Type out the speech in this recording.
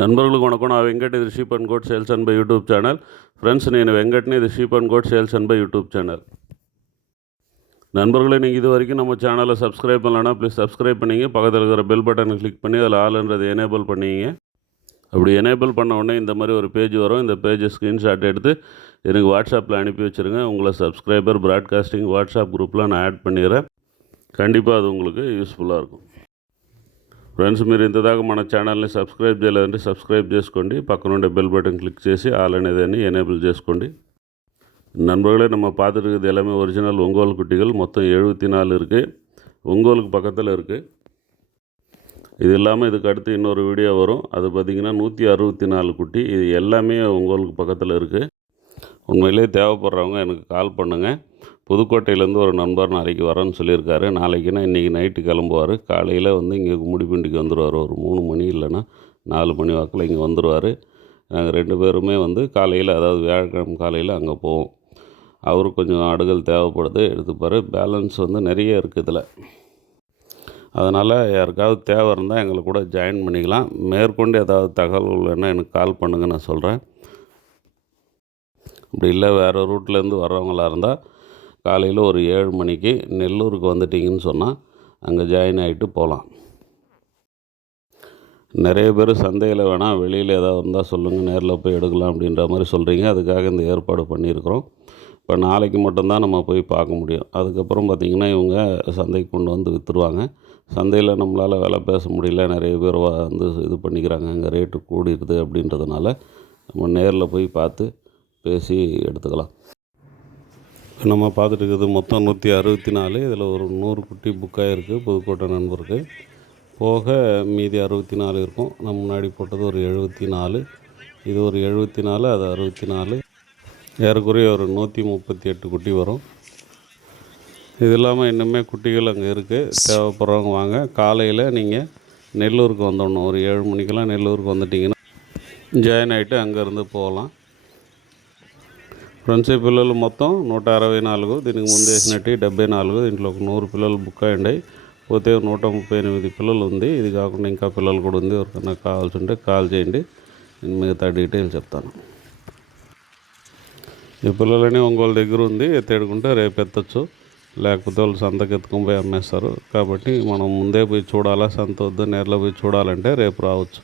నన్బర్గులకు వణకం. నా వెంకట్, ఇది sheep and goat sales and buy YouTube channel. Friends, నేను வெங்கட்னு, இது sheep and goat sales and buy YouTube channel. நண்பர்களே, நீங்கள் இது வரைக்கும் நம்ம சேனலை சப்ஸ்கிரைப் பண்ணலன்னா ப்ளீஸ் சப்ஸ்கிரைப் பண்ணிங்க. பக்கத்தில் இருக்கிற பெல் பட்டனை கிளிக் பண்ணி அதில் ஆளுன்றதை எனேபிள் பண்ணிங்க. அப்படி எனேபிள் பண்ண உடனே இந்த மாதிரி ஒரு பேஜ் வரும். இந்த பேஜை ஸ்க்ரீன்ஷாட் எடுத்து எனக்கு வாட்ஸ்அப்பில் அனுப்பி வச்சுருங்க. உங்களை சப்ஸ்கிரைபர் ப்ராட்காஸ்டிங் வாட்ஸ்அப் குரூப்பில் நான் ஆட் பண்ணிடுறேன். కண்டிப்பாக అది உங்களுக்கு యూస్ఫుల్గా இருக்கும். ఫ్రెండ్స్, మీరు ఇంతదాకా మన ఛానల్ని సబ్స్క్రైబ్ చేయలేదంటే సబ్స్క్రైబ్ చేసుకోండి. పక్కన ఉండే బెల్ బటన్ క్లిక్ చేసి ஆல் అనేదాన్ని எனேபிள் చేసుకోండి. நண்பர்களே, நம்ம பார்த்துட்டு எல்லாமே ஒரிஜினல் ஒங்கோல் குட்டிகள். மொத்தம் 74 இருக்குது. ஒங்கோலுக்கு பக்கத்தில் இருக்குது. இது இல்லாமல் இதுக்கு அடுத்து இன்னொரு வீடியோ வரும். அது பார்த்திங்கன்னா 164 குட்டி. இது எல்லாமே ஒங்கோலுக்கு பக்கத்தில் இருக்குது. உண்மையிலே தேவைப்படுறவங்க எனக்கு கால் பண்ணுங்கள். புதுக்கோட்டையிலேருந்து ஒரு நண்பர் நாளைக்கு வரேன்னு சொல்லியிருக்காரு. நாளைக்குன்னா இன்றைக்கி நைட்டு கிளம்புவார். காலையில் வந்து இங்கே கும்மிடிப்பூண்டிக்கு வந்துடுவார். ஒரு 3 மணி இல்லைன்னா 4 மணி வாக்கில் இங்கே வந்துடுவார். நாங்கள் 2 பேருமே வந்து காலையில், அதாவது வியாழக்கிழமை காலையில் அங்கே போவோம். அவருக்கு கொஞ்சம் ஆடுகள் தேவைப்படுது, எடுத்துப்பார். பேலன்ஸ் வந்து நிறைய இருக்குது இதில். அதனால் யாருக்காவது தேவை இருந்தால் எங்களை கூட ஜாயின் பண்ணிக்கலாம். மேற்கொண்டு ஏதாவது தகவல்கள் வேணால் எனக்கு கால் பண்ணுங்க, நான் சொல்கிறேன். அப்படி இல்லை, வேறு ரூட்லேருந்து வர்றவங்களாக இருந்தால் காலையில் ஒரு 7 மணிக்கு நெல்லூருக்கு வந்துட்டிங்கன்னு சொன்னால் அங்கே ஜாயின் ஆகிட்டு போகலாம். நிறைய பேர் சந்தையில் வேணால் வெளியில் ஏதாவது இருந்தால் சொல்லுங்கள், நேரில் போய் எடுக்கலாம் அப்படின்ற மாதிரி சொல்கிறீங்க. அதுக்காக இந்த ஏற்பாடு பண்ணியிருக்கிறோம். இப்போ நாளைக்கு மட்டும்தான் நம்ம போய் பார்க்க முடியும். அதுக்கப்புறம் பார்த்திங்கன்னா இவங்க சந்தைக்கு கொண்டு வந்து விற்றுருவாங்க. சந்தையில் நம்மளால் விலை பேச முடியல, நிறைய பேர் வந்து இது பண்ணிக்கிறாங்க, அங்கே ரேட்டு கூடிடுது அப்படின்றதுனால நம்ம நேரில் போய் பார்த்து பேசி எடுத்துக்கலாம். நம்ம பார்த்துட்டு இருக்கிறது மொத்தம் 164. இதில் ஒரு 100 குட்டி புக்காக இருக்குது புதுக்கோட்டை நண்பருக்கு. போக மீதி 64 இருக்கும். நம்ம முன்னாடி போட்டது ஒரு 74, இது ஒரு 74, அது 64. ஏறக்குறைய ஒரு 138 குட்டி வரும். இது இல்லாமல் இன்னுமே குட்டிகள் அங்கே இருக்குது. தேவைப்படுறவங்க வாங்க. காலையில் நீங்கள் நெல்லூருக்கு வந்துடணும். ஒரு 7 மணிக்கெல்லாம் நெல்லூருக்கு வந்துட்டிங்கன்னா ஜாயின் ఆగిட்டு అங்கேருந்து పోగలం. ఫ్రెండ్స్, ఈ పిల్లలు మొత్తం 164. దీనికి ముందు వేసినట్టు 74. దీంట్లో ఒక 100 పిల్లలు బుక్ అయ్యాయి. పోతే 138 పిల్లలు ఉంది. ఇది కాకుండా ఇంకా పిల్లలు కూడా ఉంది. ఎవరికైనా కావాల్సి ఉంటే కాల్ చేయండి, నేను మిగతా డీటెయిల్స్ చెప్తాను. ఈ పిల్లలని ఒంగోలు దగ్గర ఉంది. ఎత్తేడుకుంటే రేపు ఎత్తచ్చు, లేకపోతే వాళ్ళు సంతకి ఎత్తుకొని పోయి అమ్మేస్తారు. కాబట్టి మనం ముందే పోయి చూడాలా, సంత వద్ద నేరులో పోయి చూడాలంటే రేపు రావచ్చు.